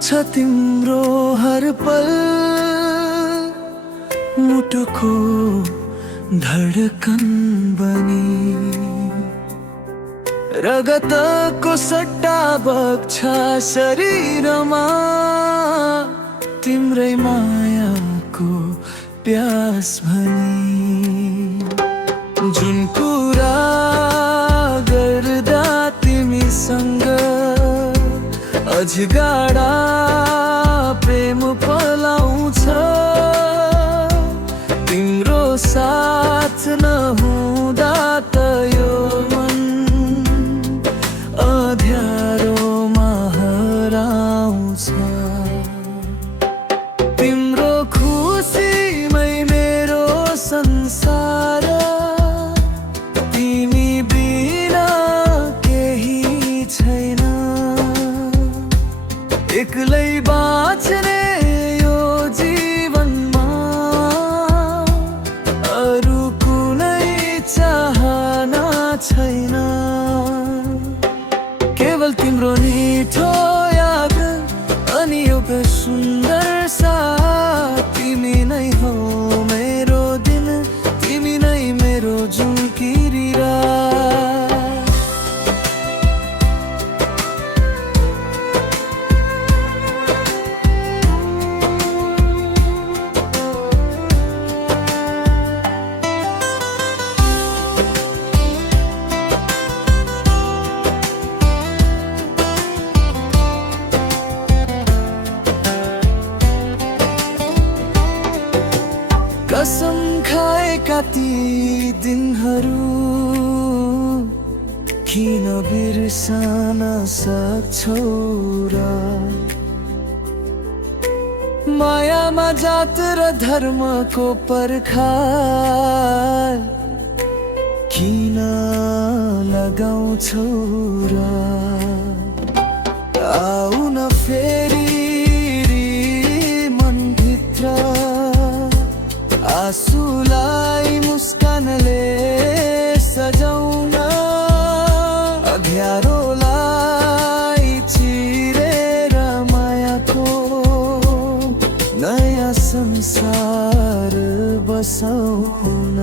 आउँछ तिम्रो हर पल, मुटुको धडकन बनी। रगतको सट्टा बग्छ शरीरमा, तिम्रै मायाको प्यास भनी। जुन कुरा गर्दा तिमीसँग अझगाडा प्रेम पलाउँछ, तिम्रो साथ नहुँदा त यो मन अँध्यारोमा हराउँछ। तिम्रो खुसीमै मेरो संसार, तिमी बिना केही छैन। एक्लै बाँच्ने यो जीवनमा अरू कुनै चाहना छैन। केवल तिम्रो मिठो याद अनि एउटा सुन्दर साथ। तिमी नै हो मेरो दिन, तिमी नै मेरो झुम्किरी रात। कसम खाएका ती दिनहरू किन बिर्सन सक्छौ र? मायामा जात र धर्मको पर्खाल किन लगाउँछौ र? आऊ न फेरि मनभित्र, आँसुलाई मुस्कानले सजाउन, अँध्यारोलाई चिरेर मायाको नयाँ संसार बसाउन।